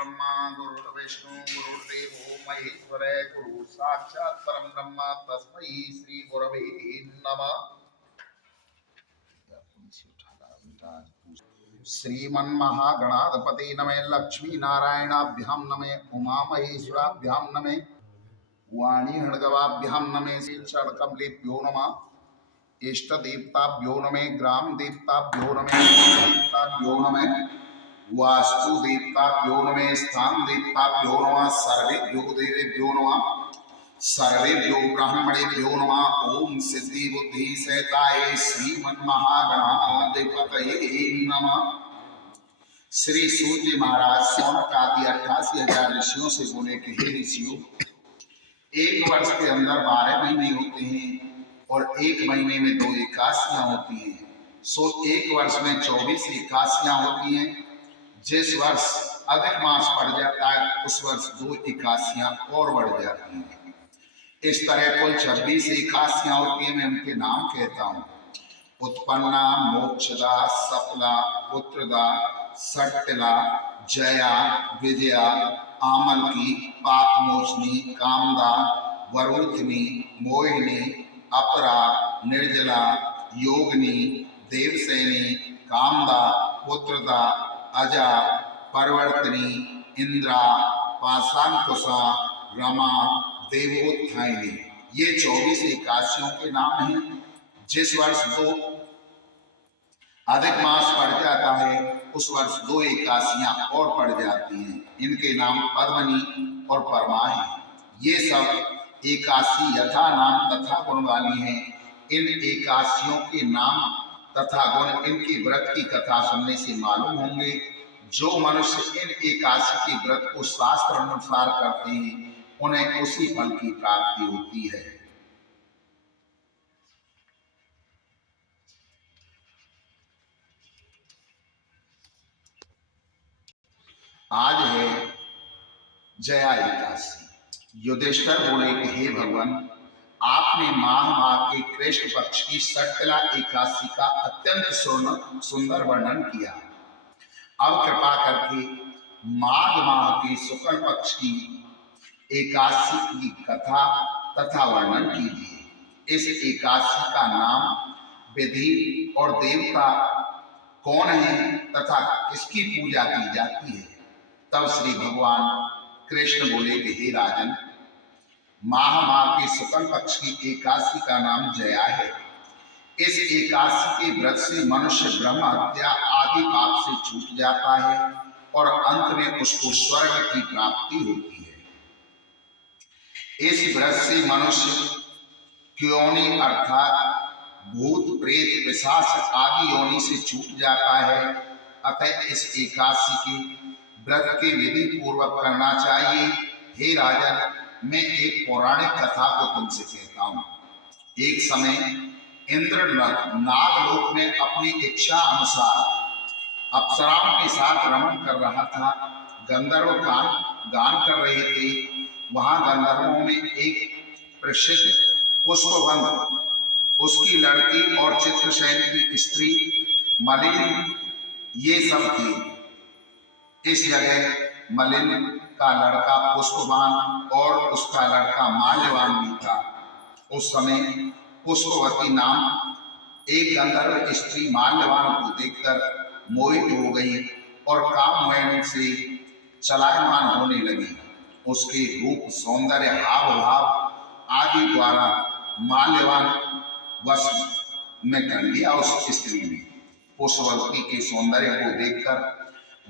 ब्रह्मा गुरुर्विष्णु गुरुर्देवो महेश्वरः गुरु साक्षात् परम ब्रह्म तस्मै श्री गुरवे नमः। श्रीमन्महागणाधिपते नमः लक्ष्मी नारायणाभ्यां नमः उमा महेश्वराभ्यां नमः वाणी हणगवाभ्यां नमः षड्कमलेभ्यो नमः इष्ट देवताभ्यो नमः ग्राम देवताभ्यो नमः देवताभ्यो नमः वास्तु देवताभ्यो नमः स्थान देवताभ्यो नमः सर्वेभ्यो देवेभ्यो नमः सर्वेभ्यो ब्राह्मणेभ्यो नमः। ओम सिद्धि बुद्धि सहिताय श्रीमन्महागणाधिपतये नमः। श्री सूर्य महाराज सौनक आदि 88,000 ऋषियों से बोले कि हे ऋषियों, एक वर्ष के अंदर 12 महीने होते हैं और एक महीने में 2 एकादशियां होती हैं। सो एक वर्ष में 24 एकादशियां होती हैं। जिस वर्ष अधिक मास पड़ जाता है उस वर्ष 2 एकादशियां और बढ़ जाती हैं। इस तरह कुल 26 एकादशियां होती हैं। मैं उनके नाम कहता हूँ। उत्पन्ना, मोक्षदा, सफला, पुत्रदा, सट्टिला, जया, विजया, आमलकी, पापमोचनी, कामदा, वरुथिनी, मोहिनी, अपरा, निर्जला, योगिनी, देवसेनी, कामदा, पुत्रदा, अजा, परवर्तिनी, इंद्रा, पाशांकुशा, रमा, देवोत्थायिनी। ये 24 एकादशियों के नाम हैं। जिस वर्ष 2 अधिक मास पड़ जाता है उस वर्ष 2 एकादशियां और पड़ जाती हैं। इनके नाम पद्मनी और परमा हैं। ये सब एकादशी यथा नाम तथा गुण वाली हैं। इन एकादशियों के नाम तथा गुण इनकी व्रत की कथा सुनने से मालूम होंगे। जो मनुष्य इन एकादशी के व्रत को शास्त्र अनुसार करते हैं उन्हें उसी फल की प्राप्ति होती है। आज है जया एकादशी। युधिष्ठिर बोले कि हे भगवान, आपने माह के कृष्ण पक्ष की सट्टिला एकादशी का अत्यंत सुंदर वर्णन किया। अब कृपा करके माघ माह के शुक्ल पक्ष की एकादशी की कथा तथा वर्णन कीजिए। इस एकादशी का नाम, विधि और देवता कौन है तथा किसकी पूजा की जाती है। तब श्री भगवान कृष्ण बोले कि हे राजन, माह के शुक्ल पक्ष की एकादशी का नाम जया है। इस एकादशी के व्रत से मनुष्य ब्रह्म हत्या आदि पाप से छूट जाता है और अंत में उसको स्वर्ग की प्राप्ति होती है। इस व्रत से मनुष्य योनि अर्थात भूत प्रेत पिशाच आदि योनि से छूट जाता है। अतः इस एकादशी के व्रत के विधि पूर्वक करना चाहिए। हे राजन, मैं एक पौराणिक कथा को तुमसे कहता हूँ। एक समय इंद्र नागलोक में अपनी इच्छा अनुसार अप्सराओं के साथ रमण कर रहा था। गंधर्व गान कर रहे थे। वहां गंधर्वों में एक प्रसिद्ध पुष्पवंत, उसकी लड़की और चित्रसेन की स्त्री मलिन, ये सब थे। इस जगह मलिन का लड़का पुष्पवान और उसका लड़का माल्यवान भी था। उस समय पुष्पवती नाम एक गंधर्व स्त्री माल्यवान को देखकर मोहित हो गई और काममोह से चलायमान होने लगी। उसके रूप, सौंदर्य, हाव भाव आदि द्वारा माल्यवान वश में कर लिया उस स्त्री ने। पुष्पवती के सौंदर्य को देखकर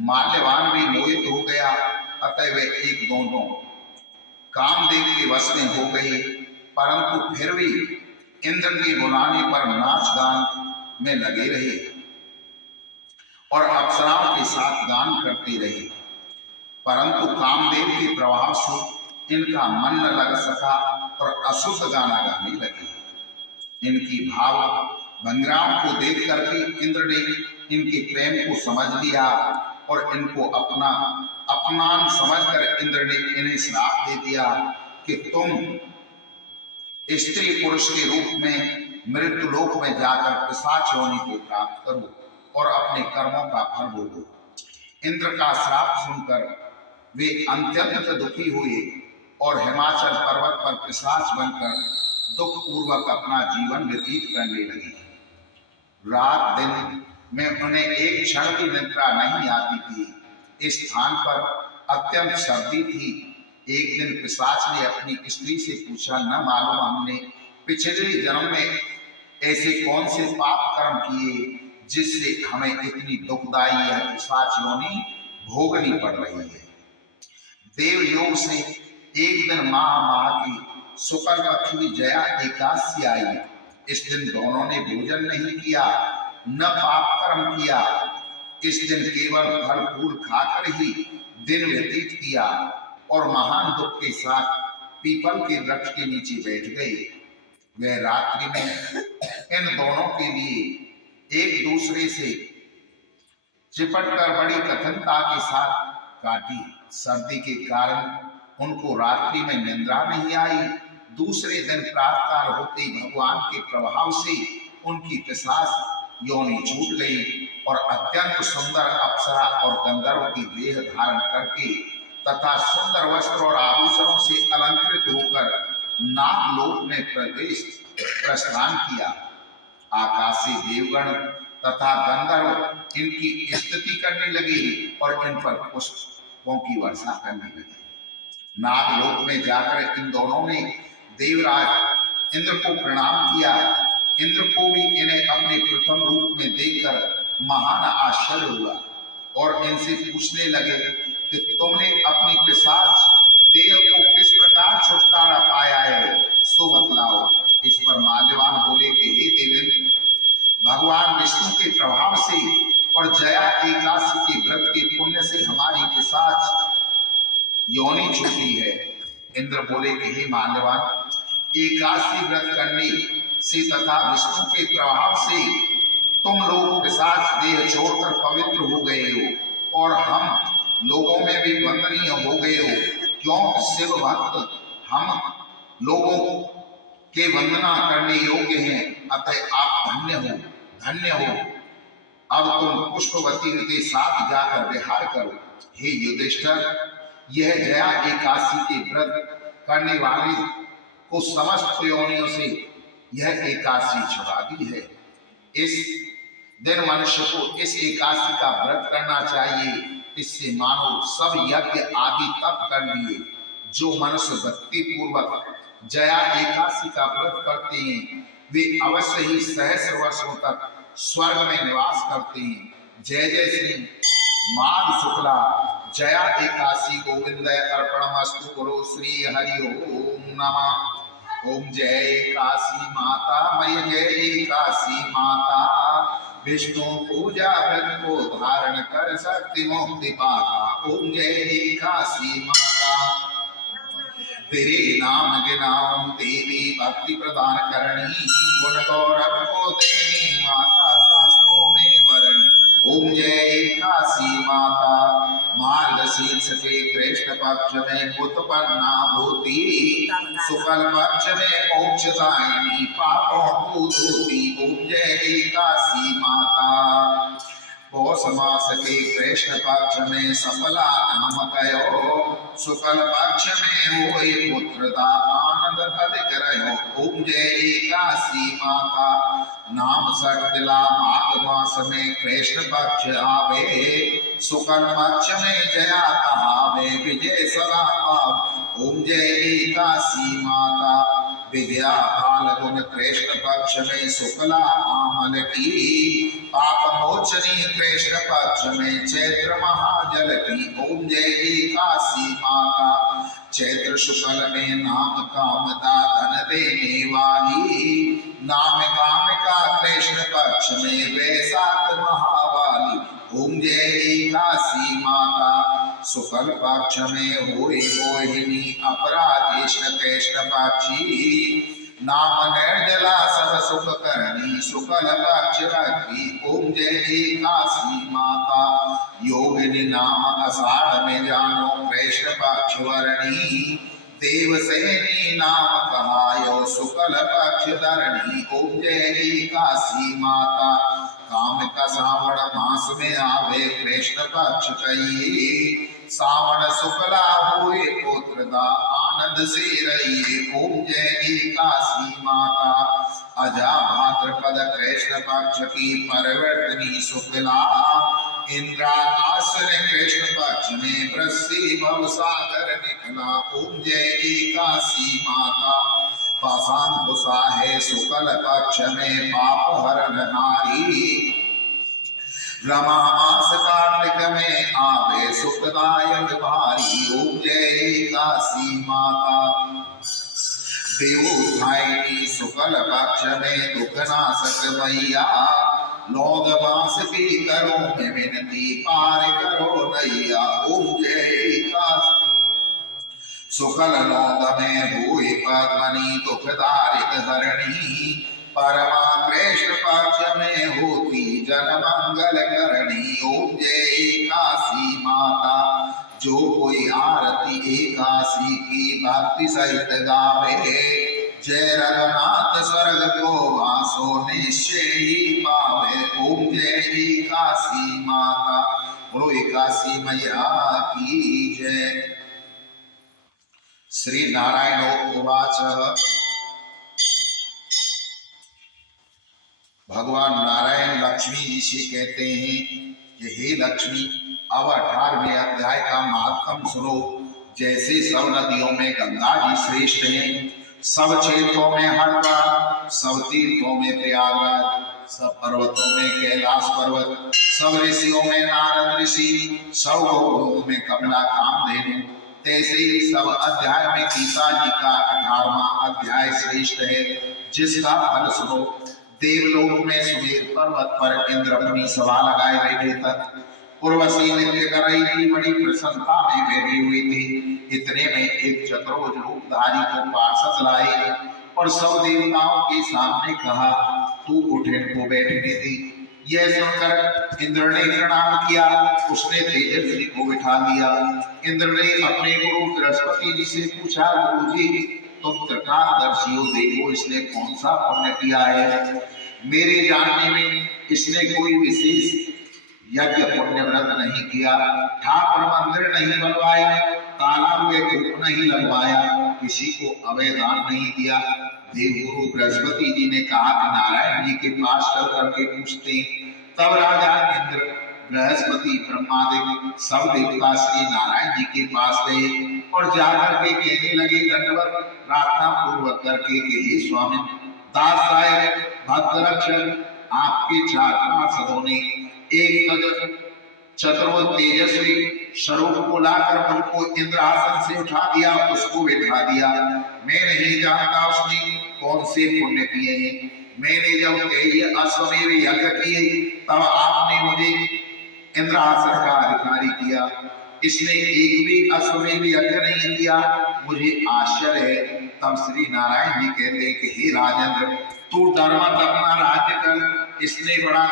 माल्यवान भी मोहित हो गया। अतः वे एक दोनों कामदेव के वश में हो गए। परंतु फिर भी इंद्र के बुलाने पर नाच गान में लगे रहे और अप्सराओं के साथ गान करते रहे। परंतु कामदेव के प्रभाव से इनका मन न लग सका और अशुद्ध गाना गाने लगे। इनकी भाव भंगराओं को देख करके इंद्र ने इनके प्रेम को समझ लिया और इनको अपमान समझकर इंद्र ने इन्हें श्राप दे दिया कि तुम स्त्री पुरुष के रूप में मृत्युलोक में जाकर पिशाच योनि को प्राप्त करो और अपने कर्मों का फल भोगो। इंद्र का श्राप सुनकर वे अत्यंत दुखी हुए और हिमाचल पर्वत पर पिशाच बनकर दुख पूर्वक अपना जीवन व्यतीत करने लगे। रात दिन में उन्हें एक क्षण की निद्रा नहीं आती थी। इस स्थान पर अत्यंत सर्दी थी। एक दिन पिशाच ने अपनी स्त्री से पूछा, न मालूम हमने पिछले जन्म में ऐसे कौन से पाप कर्म किए जिससे हमें इतनी दुखदायी यह पिशाच योनि भोगनी पड़ रही है। देव योग से एक दिन माह की शुक्ल पक्ष की जया एकादशी आई। इस दिन दोनों ने भोजन नहीं किया, न पाप कर्म किया। इस दिन केवल फल फूल खाकर ही दिन व्यतीत किया और महान दुख के साथ पीपल के वृक्ष के नीचे बैठ गए। वह रात्रि में इन दोनों के लिए एक दूसरे से चिपटकर बड़ी कठिनता के साथ काटी। सर्दी के कारण उनको रात्रि में निद्रा नहीं आई। दूसरे दिन प्रातःकाल होते ही भगवान के प्रभाव से उनकी पिशाच योनि छूट गई और अत्यंत सुंदर अप्सरा और गंधर्व की देह धारण करके तथा सुंदर वस्त्र और आभूषणों से अलंकृत होकर नागलोक में प्रस्थान किया। आकाशी देवगण तथा गंधर्व इनकी स्तुति करने लगे और इन पर पुष्पों की वर्षा करने लगे। नागलोक में जाकर इन दोनों ने देवराज इंद्र को प्रणाम किया। इंद्र को भी इन्हें अपने प्रथम रूप में देखकर महान आश्चर्य हुआ और इनसे पूछने लगे कि तुमने अपनी पिशाच देव को किस प्रकार छुटकारा पाया है, सो बतलाओ। इस पर माल्यवान बोले कि हे देवेंद्र, भगवान विष्णु के प्रभाव से और जया एकादशी के व्रत के पुण्य से हमारी पिशाच योनि छूटी है। इंद्र बोले कि हे माल्यवान, एकादशी व्रत करने से तथा विष्णु के प्रभाव से तुम लोग पिशाच देह छोड़कर पवित्र हो गए हो और हम लोगों में भी वंदनीय हो गए हो। क्यों शिव भक्त हम लोगों के वंदना करने योग्य हैं, अतः आप धन्य हो, धन्य हो। अब तुम पुष्पवती के साथ जाकर विहार करो। हे युधिष्ठिर, यह जया एकादशी के व्रत करने वाले को समस्त योनियों से यह एकादशी छुड़ाती है। इस दिन मनुष्य को इस एकादशी का व्रत करना चाहिए। इससे मानो सब यज्ञ आदि तप कर लिए। जो मनुष्य भक्ति पूर्वक जया एकादशी का व्रत करते हैं वे अवश्य ही सहस्र वर्षों तक स्वर्ग में निवास करते हैं। जय जय श्री माघ शुक्ला जया एकादशी गोविंद अर्पणमस्तु। गुरु श्री हरि ओम नमः। ओम जय एकादशी माता, मय जय एकादशी माता। विष्णु पूजा व्रत को धारण कर शक्ति मुक्ति पाता। ओम जय एकादशी माता। तेरे नाम गिनाऊं देवी भक्ति प्रदान करणी। गुण गौरव को देनी माता शास्त्रों में वर्णी। ओम जय एकादशी माता। मार्गशीर्ष के कृष्ण पक्ष में उत्पन्ना भूति। शुक्ल पक्ष में मोक्षदायिनी पापों को धोती। ओम जय एकादशी माता। पौष मास के कृष्ण पक्ष में सफला नाम कयो। शुक्ल पक्ष में होए पुत्रदा आनंद अधिक रहो। ओम जय एकादशी माता। नाम सटदिला माघ मास में कृष्ण पक्ष आवे। शुक्ल पक्ष में जया कहावे विजय सदा पाव। ओम जय एकादशी माता। विद्या फाल्गुन कृष्ण पक्ष में शुक्ला आमल की। पाप मोचनी कृष्ण पक्ष में चैत्र महाजल की। ओम जय एकादशी माता। चैत्र शुक्ल में नाम कामदा धन देने वाली। नाम कामिका कृष्ण पक्ष में वैशाख महावाली। ओम जय एकादशी माता। शुक्ल पक्ष में होए मोहिनी अपराजेश कृष्ण पक्षी। नाम निर्जला सब सुख करनी शुक्ल पक्ष रखी। ओम जय एकादशी माता। योगिनी नाम आषाढ़ में जानो कृष्ण पक्ष वर्णी। देवसेनी नाम कहायो शुक्ल पक्ष धरणी। ओम जय एकादशी माता। काम का सावण मास में आवे कृष्ण पक्ष कही, सावण शुक्ला हुए पुत्रदा आनंद से रहिए। ओम जय एकासी माता अजा भाद्रपद कृष्ण पक्ष की परिवर्तनी शुक्ला, इंद्राकाश ने कृष्ण पक्ष में वृषि भव सागर निकला। ओम जय एकासी माता पाषाण कुशा है शुक्ल पक्ष में पाप हरण हारी, रमा मास कार्तिक में आवे सुखदायक भारी। ओम जय एकासी माता देवोत्थायिनी शुक्ल पक्ष में दुख नाशक मैया, लौद मास की करो मैं विनती पार करो नैया। ओम जय एकासी शुक्ल लौद में हुई पद्मनी दुखदारित हरणी, परमा कृष्ण पक्ष में होती जन मंगल करणी। ओम जय एकासी माता जो कोई आरती एकासी की भक्ति सहित गावे, जय रघुनाथ स्वर्ग को वासो निश्चय ही पावे। ओम जय एकासी माता बोलो एकासी मैया की जय। श्री नारायण उवाच भगवान नारायण लक्ष्मी जी से कहते हैं कि हे लक्ष्मी अब 18वें अध्याय का महात्म सुनो। जैसे सब नदियों में गंगा जी श्रेष्ठ हैं, सब क्षेत्रों में हरद्वार, सब तीर्थों में प्रयागराज, सब पर्वतों में कैलाश पर्वत, सब ऋषियों में नारद ऋषि, सब गौरों में कमला कामधेनु, तैसे ही सब अध्याय में गीता जी का 18वां अध्याय श्रेष्ठ है, जिसका फल सुनो। देवलोक में सुमेर पर्वत पर इंद्र अपनी सभा लगाए बैठे तक उर्वशी नृत्य कर रही थी, बड़ी प्रसन्नता में बैठी हुई थी। इतने में एक चतुर्भुज रूपधारी को पार्षद लाए और सब देवताओं के सामने कहा तू उठ इनको बैठने दी। यह सुनकर इंद्र ने प्रणाम किया, उसने तेजस्वी को बिठा दिया। इंद्र ने अपने गुरु बृहस्पति जी से पूछा, गुरु जी तुम त्रिकालदर्शी हो, देखो इसने कौन सा पुण्य किया है। मेरे जानने में इसने कोई विशेष यज्ञ पुण्य व्रत नहीं किया, ठाकुर मंदिर नहीं बनवाया, तालाब में कूप नहीं लगवाया, किसी को अवैधान नहीं दिया। देवगुरु बृहस्पति जी ने कहा कि नारायण जी के पास चल करके पूछते। तब राजा इंद्र बृहस्पति ब्रह्मादेव सब देवता श्री नारायण जी के पास गए और जाकर के कहने लगे दंडवत प्रार्थना पूर्वक करके कि हे स्वामी दास साहेब भक्त रक्षक आपके 4 पार्षदों ने एक चतुर्भुज तेजस्वी स्वरूप को लाकर मुझको इंद्रासन से उठा दिया, उसको बिठा दिया। मैं नहीं जानता उसने कौन से पुण्य किए हैं। मैंने जब ये अश्वमेध यज्ञ किए तब आपने मुझे इंद्रासन का अधिकारी किया, इसने एक भी अश्वमेध यज्ञ नहीं किया, मुझे आश्चर्य है। तब श्री नारायण जी कहते हैं कि हे राजेंद्र तू डर मत, अपना राज्य कर, इसने बड़ा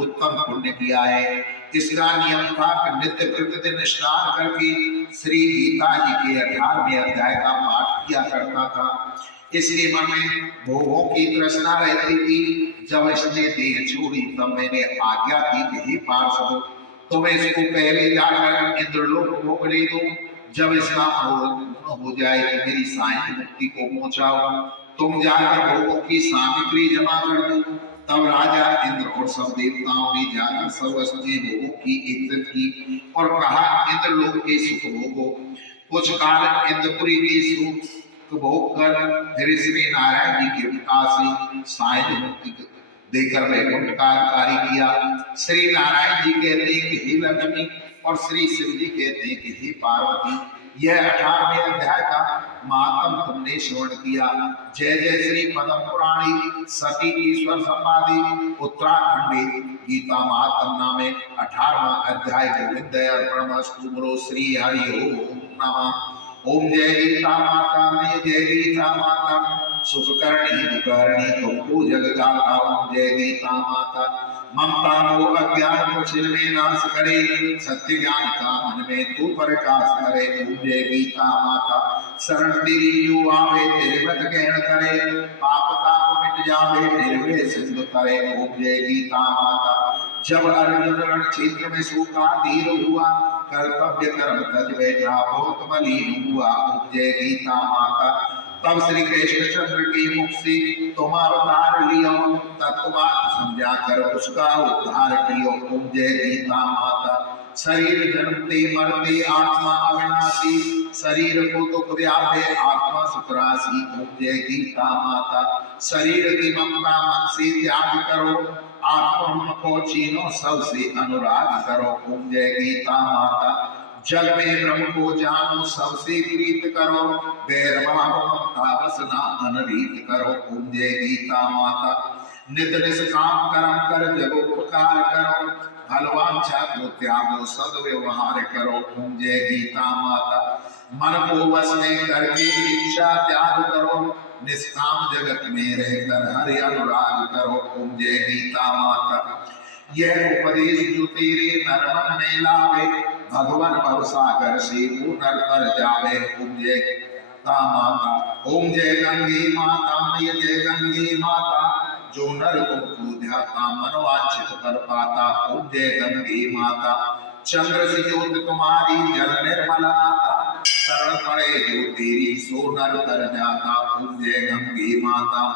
उत्तम पुण्य किया है। इसका नियम था कि नित्य प्रतिदिन स्नान करके श्री गीता जी के 18वें अध्याय का पाठ किया करता था। इसलिए मन में भोगों की तृष्णा रहती थी। जब इसने देह छोड़ी तब मैंने आज्ञा की कि हे पार्षद तुम इसको पहले जाकर इंद्रलोक भोग ले दो, जब इसका पूर्ण हो जाए तो मेरी साई मुक्ति को पहुंचाओ। तुम जाकर भोगों की सामग्री जमा कर दो। तब राजा इंद्र और सब देवताओं ने जाकर सर्वस्वी भोगों की इज्जत की और कहा इंद्रलोक के सुख भोगो। कुछ काल इंद्रपुरी के सुख भोग कर फिर श्री नारायण जी के विकास से साई मुक्ति देकर वैकुंठ का कार्य किया। श्री नारायण जी कहते हैं कि हे लक्ष्मी और श्री शिव जी कहते हैं कि हे पार्वती, यह 18वें अध्याय का महात्म तुमने श्रवण किया। जय जय श्री पद्म पुराणी सती ईश्वर संवादी उत्तराखंडे गीता महात्म नामे 18वां अध्याय गोविंद अर्पणमस्तु। बोलो श्री हरि ओम नमः। ओम जय गीता माता में जय गीता माता सुख करणी दुखहरणी तुमको जग जाता। ओम जय गीता माता ममता मोह अज्ञान को छिल में नाश करे, सत्य ज्ञान का मन में तू प्रकाश करे। ओम जय गीता माता शरण तेरी जो आवे तेरे व्रत कहन करे, पाप ताप मिट जावे निर्भय सिंधु तरे। ओम जय गीता माता। जब अर्जुन रण क्षेत्र में सूखा धीर हुआ, कर्तव्य कर्म तज बैठा बहुत मलिन हुआ। ओम जय गीता माता। तब श्री कृष्ण चंद्र के मुख से तुम अवतार लियो, तत्वात समझा कर उसका उद्धार कियो। ओम जय गीता माता। शरीर जन्मते मरते आत्मा अविनाशी, शरीर को दुख व्यापे आत्मा सुखरासी। ओम जय गीता माता। शरीर की ममता मन से त्याग करो, आत्मा को छीनो सबसे अनुराग करो। ओम जय गीता माता। जग में ब्रह्म को जानो सबसे प्रीत करो, बैर भाव ममता वासना अनरीत करो। ओम जय गीता माता। नित निष्काम कर्म कर जग उपकार करो, फलवांछा को त्यागो सद्व्यवहार करो। ओम जय गीता माता। मन को वश में करके इच्छा त्याग करो, निष्काम जगत में रहकर हरि अनुराग करो। ओम जय गीता माता। यह उपदेश जो तेरे नरमन में लावे, भगवान भवसागर से वो नर तर जावे। ओम जय गीता माता। ओम जय गंगे माता मैया जय गंगे माता, जो नर को ध्याता मनोवांछित कर पाता। ओम जय गंगे माता। चंद्र से ज्योत तुम्हारी जल निर्मल आता, शरण पड़े जो तेरी सो नर तर जाता। ओम जय गंगे माता।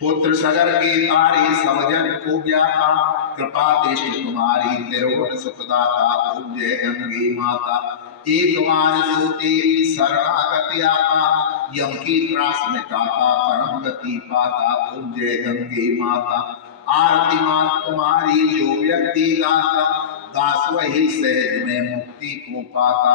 पुत्र सगर के तारे सब जन को ज्ञाता, कृपा दृष्टि तुम्हारी तिरुवन सुखदाता। ओम जय गंगे माता। एक बार जो तेरी शरणागति आता, यम की त्रास मिटाता परम गति पाता। ओम जय गंगे माता। आरती मात तुम्हारी जो व्यक्ति गाता, दास वही सहज में मुक्ति को पाता।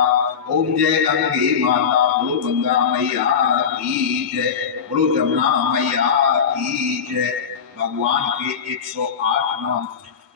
ओम जय गंगे माता। बोलो गंगा मैया की जय, बोलो जमुना मैया की जय। भगवान के 108 नाम।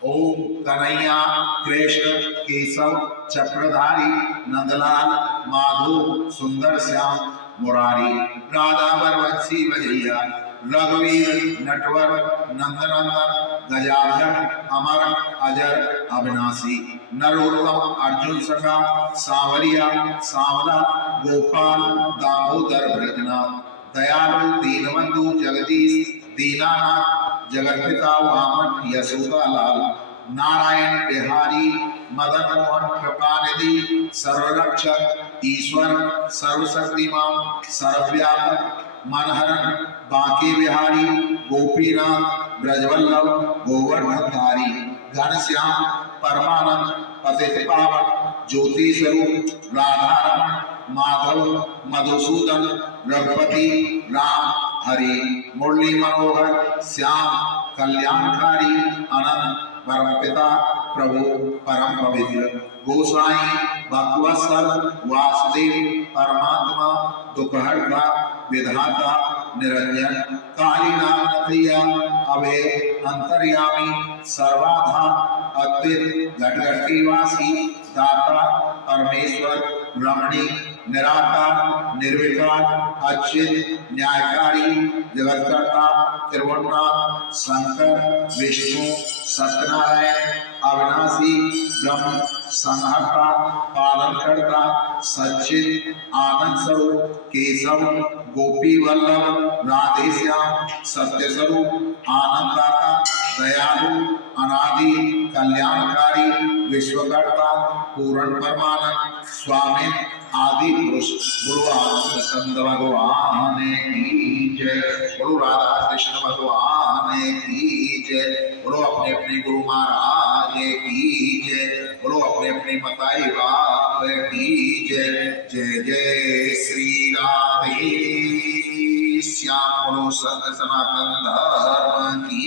ओम कन्हैया कृष्ण केशव चक्रधारी, नंदलाल माधव सुंदर श्याम मुरारी, राधा वरवंशी भजैया, रघुवीर नटवर नंदनंदन, गजाधर अमर अजर अविनाशी, नरोत्तम अर्जुन सखा, सांवरिया सांवला, गोपाल दामोदर ब्रजनाथ, दयालु दीनबंधु जगदीश दीनानाथ, जगतपिता वामन यशोदा लाल, नारायण बिहारी मदन मोहन कृपानिधि, सर्वरक्षक ईश्वर सर्वशक्तिमान सर्वव्यापक मनहरन बांके बिहारी, गोपीनाथ ब्रजवल्लभ गोवर्धनधारी, घनश्याम परमानंद पतित पावन, ज्योति स्वरूप राधारमण माधव मधुसूदन, रघुपति राम हरि, मुरली मनोहर श्याम कल्याणकारी, अनंत परमपिता प्रभु परम पवित्र, गोसाई भक्तवत्सल वासुदेव परमात्मा, दुखहर्ता विधाता निरंजन, कालीनाथ अभय अंतर्यामी, सर्वाधार अद्वित घटघटीवासी, दाता परमेश्वर रमणी, निराकार निर्विकार अच्युत न्यायकारी, जगतकर्ता त्रिभुवननाथ शंकर विष्णु सत्यनारायण, अविनाशी ब्रह्म संहर्ता पालनकर्ता, सच्चिद आनंद स्वरूप केशव गोपी वल्लभ, राधे श्याम सत्य स्वरूप आनंददाता, दयालु अनादि कल्याणकारी, विश्वकर्ता पूर्ण परमानंद स्वामी आदि पुरुष, गुरु आनंद कंद भगवान की जय, गुरु राधा कृष्ण भगवान की जय, बोलो अपने अपने गुरु महाराज की जय, बोलो अपने अपने मताई बाप की जय। जय जय श्री राधे श्याम, बोलो सत्य सनातन धर्म की